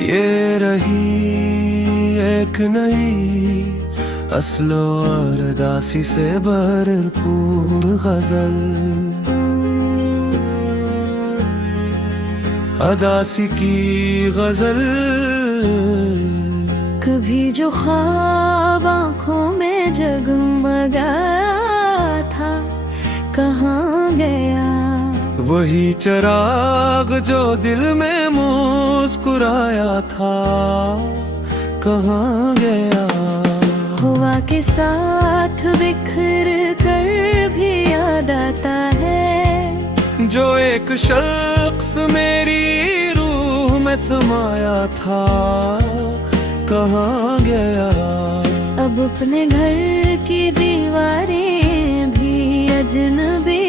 ये रही एक नई अस्लो और अदासी से भरपूर गजल, अदासी की गजल। कभी जो ख्वाब आँखों में जगमगाया था कहाँ गया, वही चिराग जो दिल में मुस्कुराया था कहाँ गया। हवा के साथ बिखर कर भी याद आता है, जो एक शख्स मेरी रूह में समाया था कहाँ गया। अब अपने घर की दीवारें भी अजनबी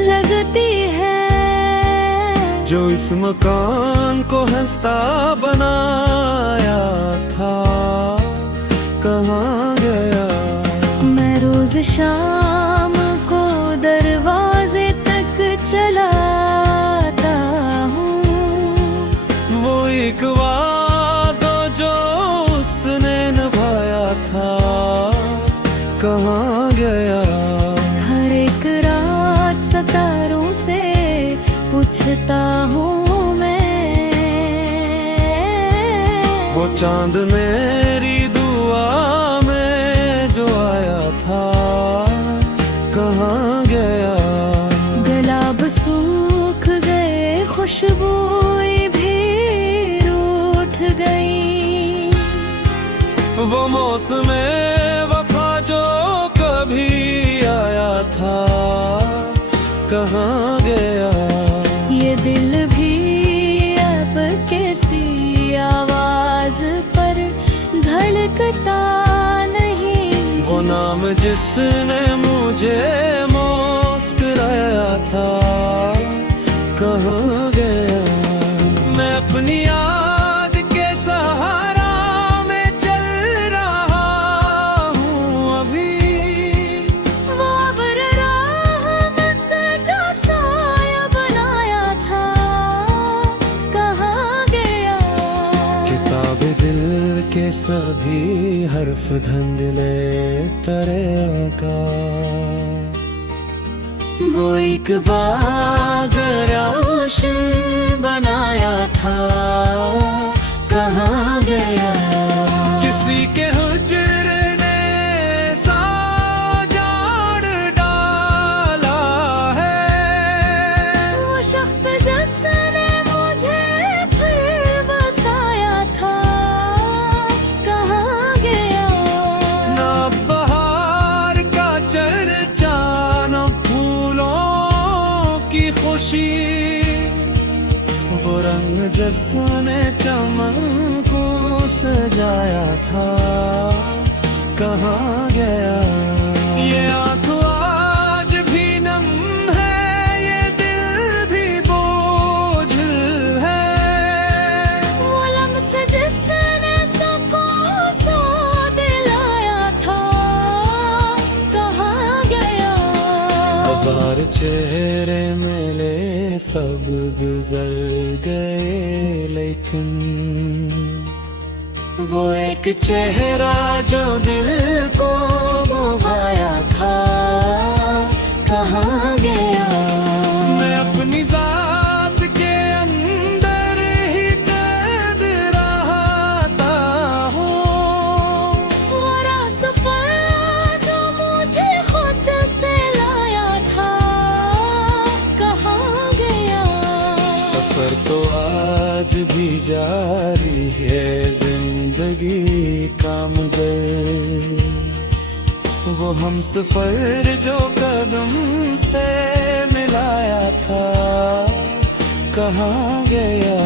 लगती है, जो इस मकान को हंसता बनाया था कहाँ गया। मैं रोज शाम को दरवाजे तक चलाता हूँ, वो एक वादा जो उसने निभाया था कहाँ गया। हर एक रात सितारों से पूछता हूँ मैं, वो चांद मेरी दुआ में जो आया था कहाँ गया। गुलाब सूख गए खुशबुएं भी रूठ गई, वो मौसम वफा जो कभी आया था कहाँ गया। ये दिल भी अब कैसी आवाज पर धड़कता नहीं, वो नाम जिसने मुझे मुस्कुराया था कहाँ गया। मैं अपनी याद के सहारा में चल रहा हूँ अभी, वो अब्र रहमत जो साया बनाया था कहाँ गया। किताब दिल के सभी हर्फ धंधले तेरे आका, वो एक बाग रोशन बनाया था कहाँ गया। किसी के हुज्र ने साजाड़ डाला है, वो शख्स जिसने मुझे फिर बसाया था कहाँ गया। ना बहार का चर्चा ना फूलों की खुशी, वो रंग जिसने चमन को सजाया था कहाँ गया। ये आंखों आज भी नम है, ये दिल भी बोझिल है, वो लम्स जिसने सबको सो दिलाया था कहाँ गया। हजार चेहरे मिले सब गुजर गए, लेकिन वो एक चेहरा जो दिल को लुभाया था कहाँ गया। मैं अपनी जात के अंदर ही कैद रहता हूँ, वो रासफ़र जो मुझे खुद से लाया था कहाँ गया। सफर तो आज भी जारी है जिंदगी का, मगर वो हम सफर जो कदम से मिलाया था कहाँ गया।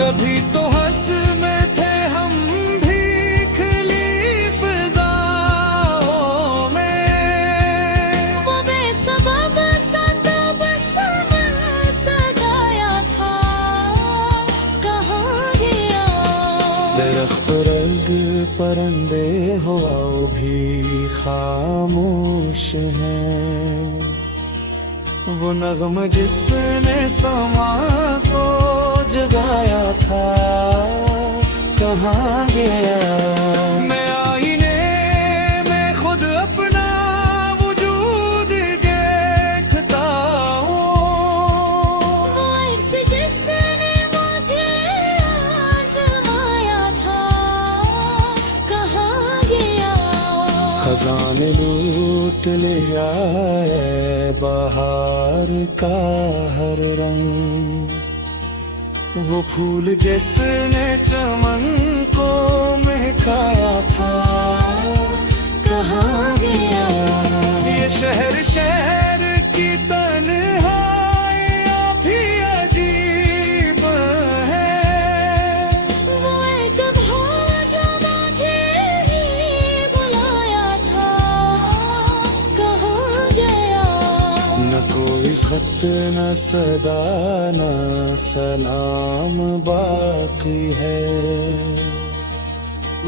कभी तो हंस में थे हम भी खली फिजाओं में, वो बेसबब सा तबस्सुम सजाया था कहाँ गया। दरख्त रंग परिंदे हवाओं भी खामोश हैं, वो नगम जिसने समा को जगाया था कहाँ गया। मैं आईने में खुद अपना वजूद देखता हूँ। वो इस जिसने मुझे आजमाया था, कहाँ गया। खजाने लूट लिया है बाहर का हर रंग, वो फूल जिसने चमन को महकाया था, कहाँ गया। ये शहर शहर की तन्हाइयाँ भी अजीब है। वो एक भाव जो मुझे ही बुलाया था, कहाँ गया। न कोई खत न सदा न सलाम बाकी है,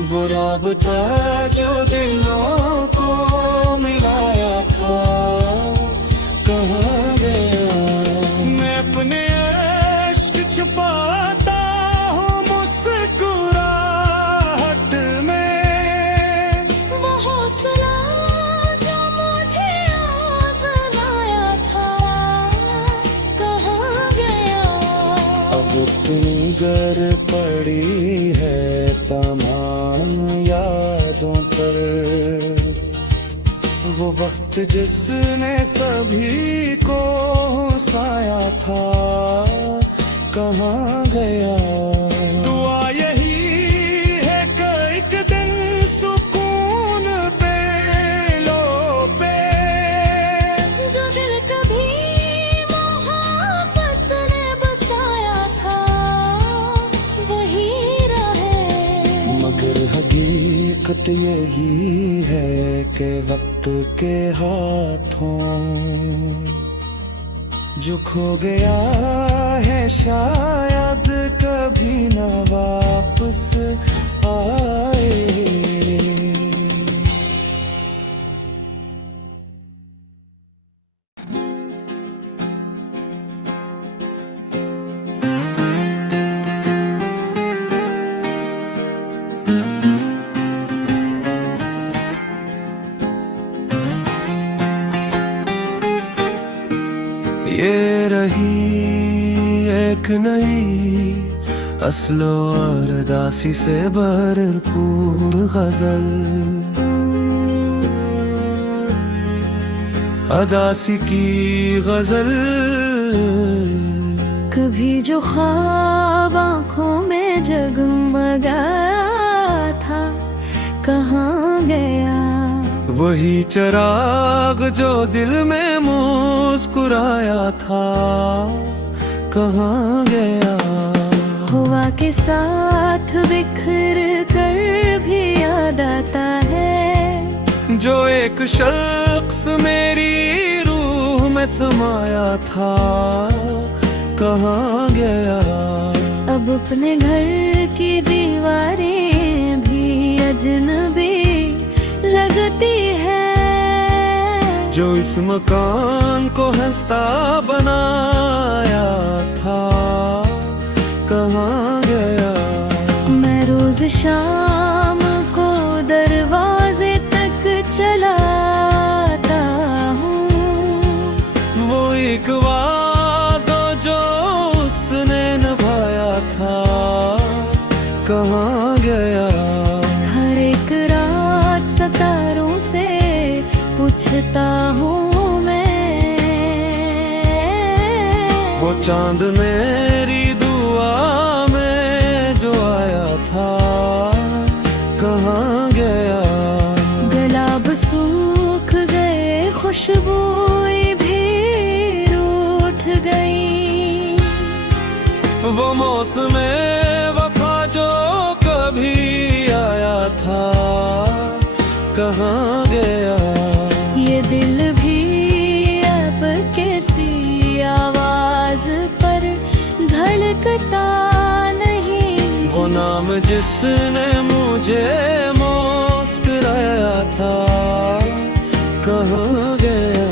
वो राबता जो दिलों को मिलाया था, कहाँ गया। मैं अपने अश्क छुपाता हूँ मुस्कुराहट में, वो हौसला जो मुझे आजमाया था, कहाँ गया। अब अपनी गर पड़ी है तमाम यादों पर, वो वक्त जिसने सभी को हंसाया था, कहाँ गया। दुआ यही है कि एक दिन सुकून पे लो पे, जो दिल कभी मोहब्बत ने बसाया था, वही रहे। मगर हकीकत यही है कि वक्त के हाथों जो खो गया है शायद कभी न वापस आए। ये रही एक नई अस्लो और अदासी से भरपूर गजल, अदासी की गजल। कभी जो ख्वाब आँखों में जगमगाया था, कहाँ गया। वही चिराग जो दिल में मुस्कुराया था, कहाँ गया। हवा के साथ बिखर कर भी याद आता है, जो एक शख्स मेरी रूह में समाया था, कहाँ गया। अब अपने घर की दीवारें भी अजनबी लगती है, जो इस मकान को हंसता बनाया था, कहाँ गया। मैं रोज शाम को दरवाजे तक चलाता हूँ, वो एक वादा जो उसने निभाया था, कहाँ गया। हर एक रात सितारों से पूछता हूँ मैं, वो चांद मेरी दुआ में जो आया था, कहाँ गया। गुलाब सूख गए, खुशबुएं भी रूठ गई, वो मौसम वफा जो कभी आया था, कहाँ गया। ये दिल भी अब कैसी आवाज पर धड़कता नहीं। वो नाम जिसने मुझे मुस्कुराया था, कहाँ गया।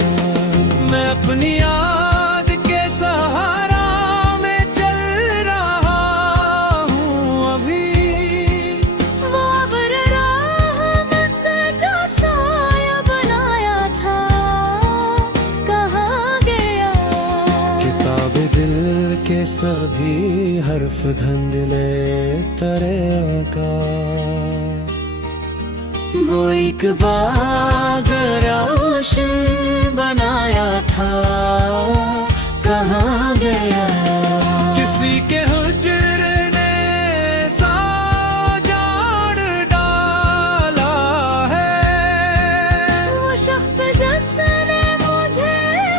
मैं अपनी याद के सहारा में चल रहा हूँ अभी, तरफ धंधले तरे आका। वो एक बाग रोशन बनाया था, कहाँ गया? किसी के हुजरे ने साजान डाला है। वो शख्स जिसने मुझे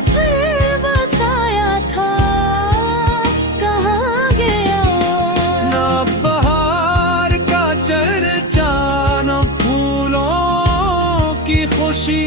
फिर बसाया था, कहाँ गया? ना बहार का चर्चा, ना फूलों की खुशी,